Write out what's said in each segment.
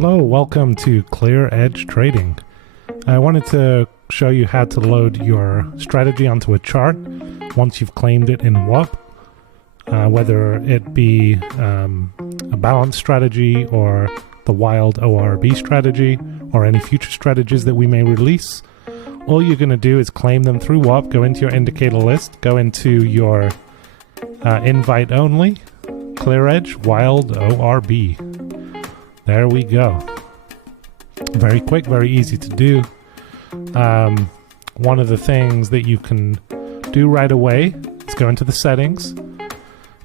Hello, welcome to ClearEdge Trading. I wanted to show you how to load your strategy onto a chart once you've claimed it in ORBer, whether it be a balanced strategy or the wild ORB strategy or any future strategies that we may release. All you're going to do is claim them through ORBer, go into your indicator list, go into your invite only, ClearEdge Wild ORB. There we go. Very quick, very easy to do. One of the things that you can do right away is go into the settings.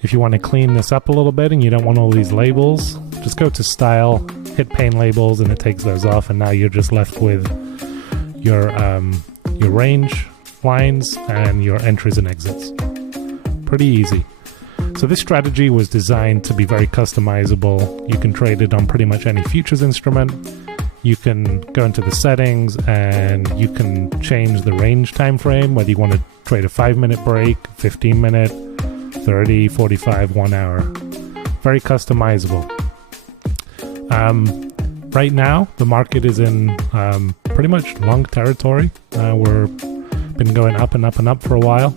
If you want to clean this up a little bit and you don't want all these labels, just go to Style, hit Pane Labels, and it takes those off, and now you're just left with your range lines and your entries and exits. Pretty easy. So this strategy was designed to be very customizable. You can trade it on pretty much any futures instrument. You can go into the settings and you can change the range time frame, whether you want to trade a 5-minute break, 15-minute, 30, 45, 1 hour. Very customizable. Right now, the market is in pretty much long territory. We're been going up and up and up for a while.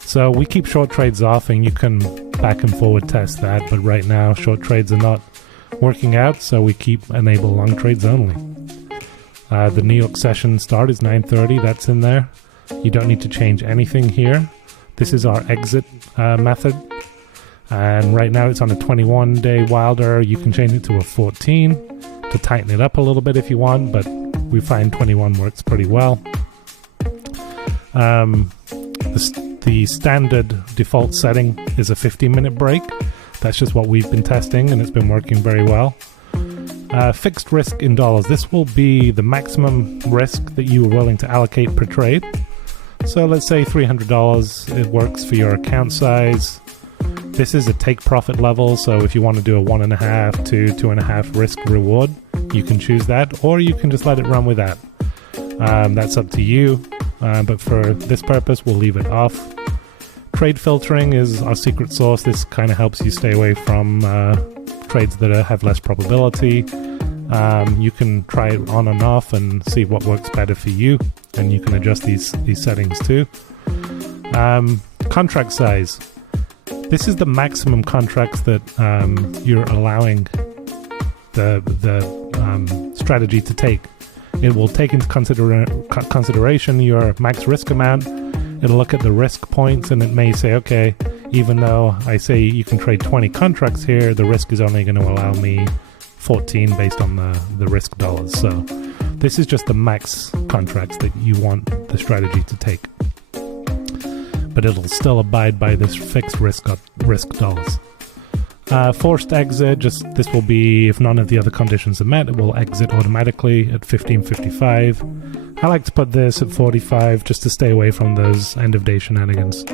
So we keep short trades off, and you can back and forward test that, but right now short trades are not working out, so we keep enable long trades only. The New York session start is 9:30, that's in there. You don't need to change anything here. This is our exit method, and right now it's on a 21-day wilder. You can change it to a 14 to tighten it up a little bit if you want, but we find 21 works pretty well. The standard default setting is a 15-minute break. That's just what we've been testing, and it's been working very well. Fixed risk in dollars. This will be the maximum risk that you are willing to allocate per trade. So let's say $300. It works for your account size. This is a take profit level, so if you want to do a 1.5 to 2.5 risk reward, you can choose that, or you can just let it run with that. That's up to you. But for this purpose, we'll leave it off. Trade filtering is our secret sauce. This kind of helps you stay away from trades that have less probability. You can try it on and off and see what works better for you, and you can adjust these settings too. Contract size. This is the maximum contracts that you're allowing the strategy to take. It will take into consideration your max risk amount. It'll look at the risk points, and it may say, okay, even though I say you can trade 20 contracts here, the risk is only going to allow me 14 based on the risk dollars. So this is just the max contracts that you want the strategy to take. But it'll still abide by this fixed risk dollars. Forced exit, this will be if none of the other conditions are met, it will exit automatically at 15:55. I like to put this at 45 just to stay away from those end of day shenanigans.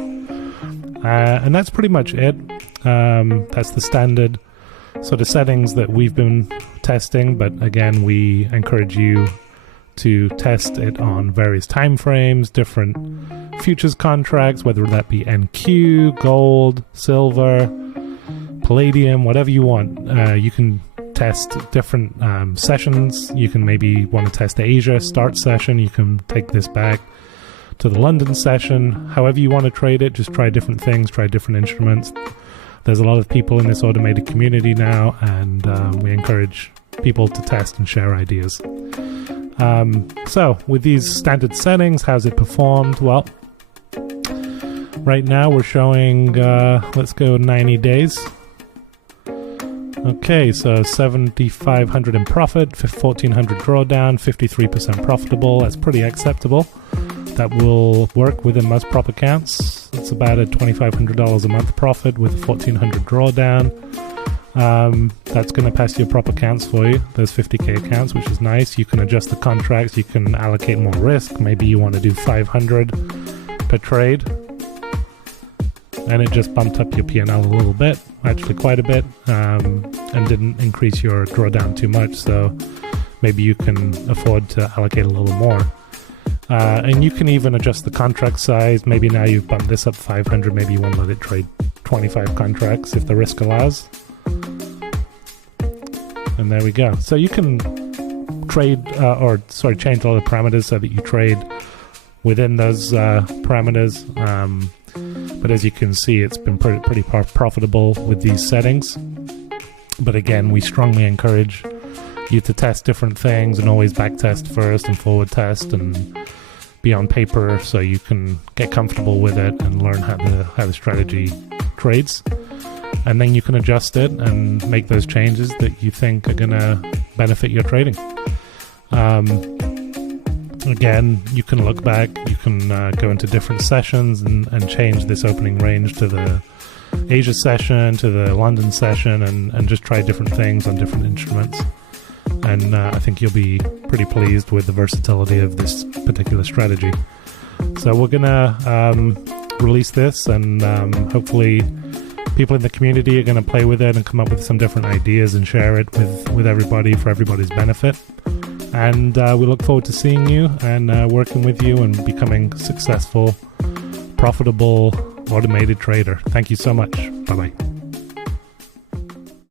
And that's pretty much it. That's the standard sort of settings that we've been testing, but again, we encourage you to test it on various time frames, different futures contracts, whether that be NQ, gold, silver, palladium, whatever you want. You can test different sessions. You can maybe want to test the Asia start session. You can take this back to the London session. However you want to trade it, just try different things, try different instruments. There's a lot of people in this automated community now, and we encourage people to test and share ideas. So with these standard settings, how's it performed? Well, right now we're showing, let's go 90 days. Okay, so 7,500 in profit, 1,400 drawdown, 53% profitable. That's pretty acceptable. That will work within most prop accounts. It's about a $2,500 a month profit with 1,400 drawdown. That's going to pass your prop accounts for you, those 50k accounts, which is nice. You can adjust the contracts, you can allocate more risk. Maybe you want to do 500 per trade. And it just bumped up your P&L a little bit, actually quite a bit, and didn't increase your drawdown too much, so maybe you can afford to allocate a little more. And you can even adjust the contract size. Maybe now you've bumped this up 500, maybe you want to let it trade 25 contracts if the risk allows. and there we go. So you can trade change all the parameters so that you trade within those parameters. But as you can see, it's been pretty profitable with these settings. But again, we strongly encourage you to test different things and always back test first and forward test and be on paper so you can get comfortable with it and learn how the strategy trades. And then you can adjust it and make those changes that you think are going to benefit your trading. Again, you can look back, you can go into different sessions and change this opening range to the Asia session, to the London session, and just try different things on different instruments. And I think you'll be pretty pleased with the versatility of this particular strategy. So we're going to release this, and hopefully people in the community are going to play with it and come up with some different ideas and share it with everybody for everybody's benefit. And we look forward to seeing you and working with you and becoming a successful, profitable, automated trader. Thank you so much. Bye-bye.